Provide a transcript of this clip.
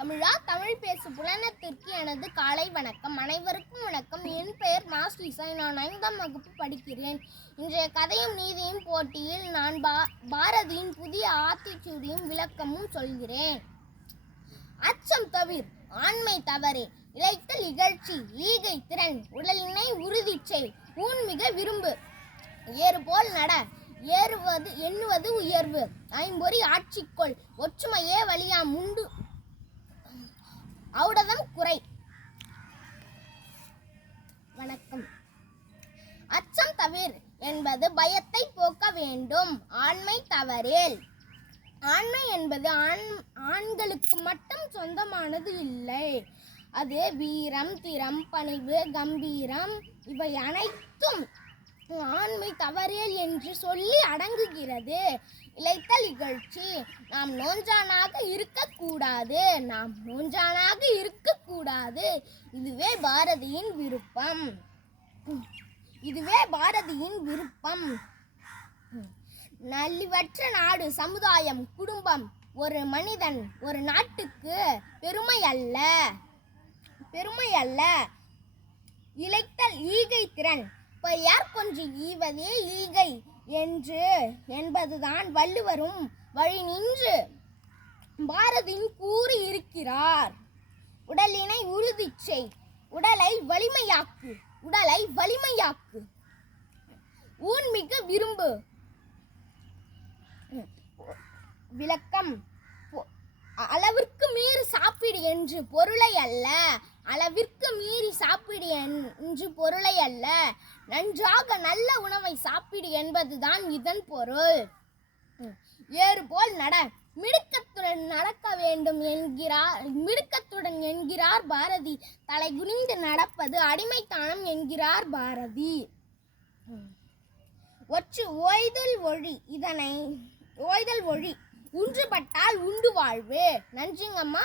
தமிழா தமிழ் பேசு புலனத்திற்கு எனது காலை வணக்கம். அனைவருக்கும் வணக்கம். என் பெயர் மாஸ்லிசா. நான் 5ஆம் வகுப்பு படிக்கிறேன். இன்றைய கதையும் நீதியும் போட்டியில் நான் பாரதியின் புதிய ஆத்திச்சூடியும் விளக்கமும் சொல்கிறேன். அச்சம் தவிர், ஆண்மை தவறே, இளைத்தல் இகழ்ச்சி, ஈகை திறன், உடலினை உறுதி செய், ஊன் மிக விரும்பு, ஏறு போல் நட, ஏறுவது எண்ணுவது உயர்வு, ஐம்பொறி ஆட்சிக்கொள், ஒற்றுமையே வலியாம் உண்டு ஔடதம் குறை. வணக்கம். அச்சம் தவிர் என்பது பயத்தை போக்க வேண்டும். ஆண்மை தவறேல். ஆண்மை என்பது ஆண்களுக்கு மட்டும் சொந்தமானது இல்லை. அது வீரம், திறம், பணிவு, கம்பீரம் இவை அனைத்தும் ஆண்மை தவறேல் என்று சொல்லி அடங்குகிறது. இளைத்தல் இகழ்ச்சி, நாம் நோஞ்சானாக இருக்கக்கூடாது. இதுவே பாரதியின் விருப்பம். நல்லிவற்ற நாடு, சமுதாயம், குடும்பம் ஒரு மனிதன் ஒரு நாட்டுக்கு பெருமை அல்ல. இளைத்தல் ஈகை திறன், யார் கொஞ்சம் ஈவதே ஈகை என்பதுதான் வள்ளுவரும் வழி நின்று பாரதியின் கூறி இருக்கிறார். உடலினை உறுதி செய், உடலை வலிமையாக்கு, ஊன் மிக விரும்பு. விளக்கம்: அளவிற்கு மீறி சாப்பிடு என்று பொருளை அல்ல. நன்றாக நல்ல உணவை சாப்பிடு என்பதுதான் இதன் பொருள். ஏறு போல் நட, மிடுக்கத்துடன் நடக்க வேண்டும் என்கிறார் பாரதி. தலை குனிந்து நடப்பது அடிமைத்தனம் என்கிறார் பாரதி. ஓய்தல் ஒழி, ஒன்றுபட்டால் உண்டு வாழ்வு. நன்றிங்கம்மா.